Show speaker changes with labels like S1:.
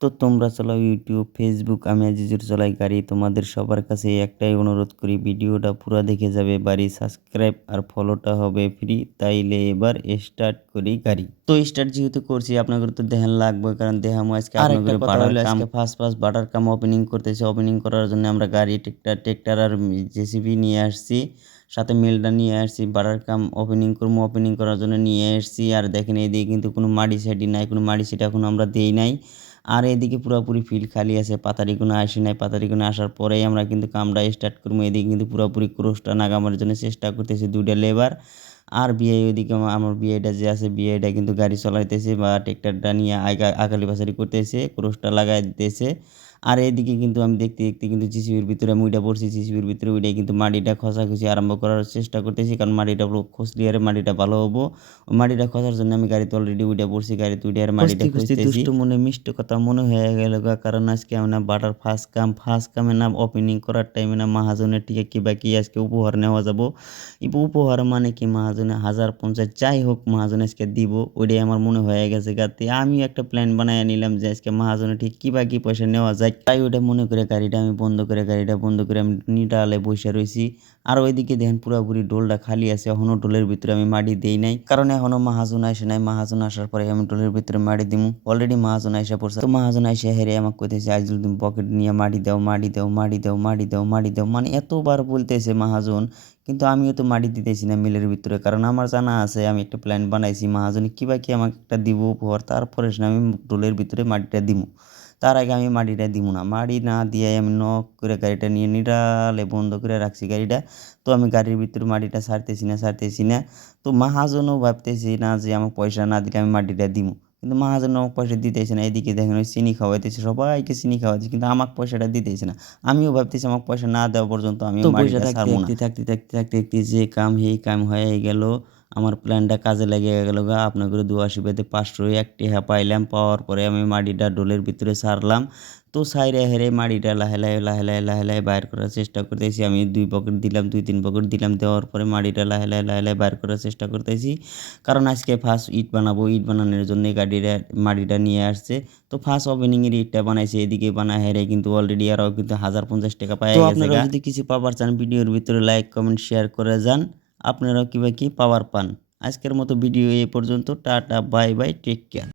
S1: তো তোমরা চালাও ইউটিউব ফেসবুক আমি আজিজুর চলাই গাড়ি তোমাদের সবার কাছে একটাই অনুরোধ করি ভিডিওটা পুরো দেখে যাবে বাড়ি সাবস্ক্রাইব আর ফলোটা হবে ফ্রি তাইলে এবার স্টার্ট করি গাড়ি। তো স্টার্ট যেহেতু করছি আপনাদের তো দেখান লাগবে কারণ দেখামো আজকে আপনাদের butter come first first butter come opening করতেছে। ওপেনিং করার জন্য আমরা গাড়ি ট্রেক্টর ট্রেক্টর আর জেসিবি নিয়ে আসছি সাথে মেলটা নিয়ে আসছি বাটার কাম ওপেনিং করব ওপেনিং করার জন্য নিয়ে আসছি। আর দেখেন এই দিয়ে কিন্তু কোনো মাটি সাইডি নাই কোনো মাটি সেটা এখন আমরা দিই নাই। আর এদিকে পুরোপুরি ফিল্ড খালি আছে পাতারি কোনো আসে নাই। পাতারি কোনো আসার পরেই আমরা কিন্তু কামড়া স্টার্ট করব। এদিকে কিন্তু পুরোপুরি ক্রোশটা নাগামার জন্য চেষ্টা করতেছি দুইটা লেবার আর বিআই ওইদিকে আমার বিআইটা যে আছে বিআইটা কিন্তু গাড়ি চলাইতেছে বা ট্রেক্টরটা নিয়ে আকালি পাচারি করতেছে ক্রোশটা লাগাই দিতেছে। আর এদিকে কিন্তু আমি দেখতে দেখতে কিন্তু জিসিবির ভিতরে আমি উইটা পড়ছি জিসিবির ভিতরে উইটাই কিন্তু মাটিটা খসাখসি আরম্ভ করার চেষ্টা করতেছি কারণ মাটিটা খসলি আর মাটিটা ভালো হব। মাটিটা খসার জন্য আমি গাড়িতে অলরেডি উইটা পড়ছি গাড়িতে উইটা আর মাটিটা দুষ্ট মনে মিষ্ট কথা মনে হয়ে গেল কারণ আজকে আমি না বাটার ফার্স্ট কাম ফার্স্ট কামে না ওপেনিং করার টাইমে না মহাজনের টিকে কি বাকি আজকে উপহার নেওয়া যাব। উপহার মানে কি? মহাজনে হাজার পঞ্চাশ, যাই হোক মহাজন আজকে দিব, ওইটাই আমার মনে হয়ে গেছে গাতে আমি একটা প্ল্যান বানায় নিলাম যে আজকে মহাজনে ঠিক কি বা কি পয়সা নেওয়া যায়। তাই ওটা মনে করে গাড়িটা আমি বন্ধ করে, গাড়িটা বন্ধ করে আমি নিটালে বসে রয়েছি আর ওইদিকে দেখেন পুরোপুরি ডোলটা খালি আছে এখনও ডোলের ভিতরে আমি মাটি দেই নাই। কারণ এখনও মহাজন আসে নাই, মহাজন আসার পরে আমি ডোলের ভিতরে মাটি দিমু। অলরেডি মহাজন আইসা পড়ছে। তো মহাজন আইসা হেরে আমাকে কইতেছে আজ তুমি পকেট নিয়ে মাটি দাও মাটি দাও মাটি দাও মাটি দাও মাটি দাও। মানে এতবার বলতেছে মহাজন কিন্তু আমিও তো মাটি দিতেছি না মিলের ভিতরে। কারণ আমার জানা আছে, আমি একটা প্ল্যান বানাইছি, মহাজন কি বা কি আমাকে একটা দিব উপহার, তারপরে আমি ডোলের ভিতরে মাটিটা দিব তার আগে আমি মাটিটা দিব না। মাটি না দিয়ে আমি নখ করে গাড়িটা নিয়ে নিরালে বন্ধ করে রাখছি গাড়িটা। তো আমি গাড়ির ভিতরে মাটিটা ছাড়তেছি না সারতেছি না। তো মহাজনও ভাবতেছি না যে আমার পয়সা না দিলে আমি মাটিটা দিব কিন্তু মহাজন আমাকে পয়সা দিতেছে না এদিকে দেখেন ওই চিনি খাওয়াইতেছে সবাইকে চিনি খাওয়াইতেছে কিন্তু আমাকে পয়সাটা দিতেছে না। আমিও ভাবতেছি আমাকে পয়সা না দেওয়া পর্যন্ত আমি
S2: পয়সা থাকতে থাকতে
S1: থাকতে থাকতে যে কাম সেই কাম হয়ে গেল। আমার প্ল্যানটা কাজে লেগে গেল গা। আপনাদের দু আশীর্বাদে পাঁচশো একটি হ্যাঁ পাইলাম। পাওয়ার পরে আমি মাটিটা ডোলের ভিতরে সারলাম। তো সাইরে হেরে মাটিটা লাহে লাহে লাহে লাহে লাহে লাহে বাইর করার চেষ্টা করতেছি। আমি দুই পকেট দিলাম দুই তিন পকেট দিলাম। দেওয়ার পরে মাটিটা লাহে লাহে লাহে লাহে বাইর করার চেষ্টা করতেছি। কারণ আজকে ফার্স্ট ইট বানাবো। ইট বানানোর জন্য গাড়িটা মাটিটা নিয়ে আসছে। তো ফার্স্ট ওপেনিংয়ের ইটটা বানাইছে। এদিকে বানা হেরে কিন্তু অলরেডি আরও কিন্তু হাজার পঞ্চাশ টাকা পাই
S2: আপনারা
S1: যদি কিছু পাবার চান ভিডিওর ভিতরে লাইক কমেন্ট শেয়ার করে যান। আপনারাও কীভাবে কী পাওয়ার পান। আজকের মতো ভিডিও এ পর্যন্ত, tata, bye bye take care